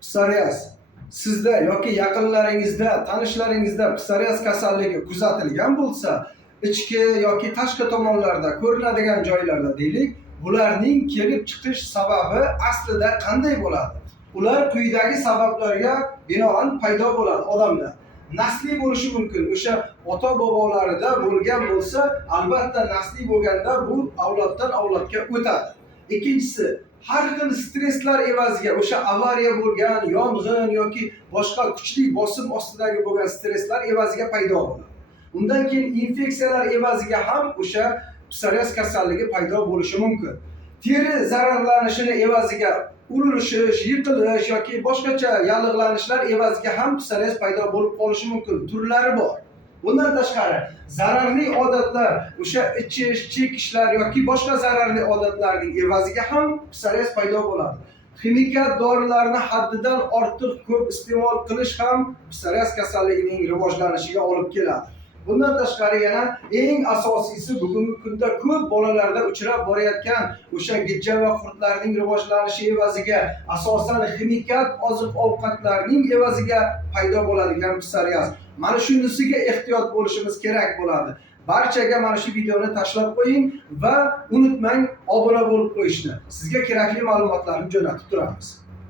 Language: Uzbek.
Psoriaz sizda yoki yaqinlaringizda, tanishlaringizda psoriaz kasalligi kuzatilgan bo'lsa, ichki yoki tashqi tomonlarda ko'rinadigan joylarda deylik, bularning kelib chiqish sababi aslida qanday bo'ladi? Ular quyidagi sabablarga binoan paydo bo'ladi odamda. Nasliy bo'lishi mumkin. O'sha ota-bobolarida bo'lgan bo'lsa, albatta nasliy bo'lganda bu avloddan avlodga o'tadi. Ikkinchisi, har xil stresslar evaziga o'sha avariya bo'lgan, yong'in yoki boshqa kuchli bosim ostidagi bo'lgan stresslar evaziga paydo bo'ladi. Undan keyin infeksiyalar evaziga ham o'sha psoriaz kasalligi paydo bo'lishi mumkin. Teri zararlanishini evaziga urilishish, yiqilish yoki boshqacha yallig'lanishlar evaziga ham psoriaz paydo bo'lib qolishi mumkin. Turlari bor. Bundan tashqari, zararli odatlar, o'sha ichish, chekishlar yoki boshqa zararli odatlarning evaziga ham psoriaz paydo bo'ladi. Kimikal dorilarni haddidan ortiq ko'p iste'mol qilish ham psoriaz kasalligining rivojlanishiga olib keladi. Bundan tashqari yana eng asosiysi bugungi kunda ko'p bolalarda uchrab borayotgan o'sha gijja va qurtlarning rivojlanishi evaziga, asosan kimikal oziq-ovqatlarning evaziga paydo bo'ladigan psoriaz. Mana shunisiga ehtiyot bo'lishimiz kerak bo'ladi. Barchaga mana shu videoni tashlab qo'ying va unutmang obuna bo'lib qo'yishni. Sizga kerakli ma'lumotlarni jo'natib turamiz.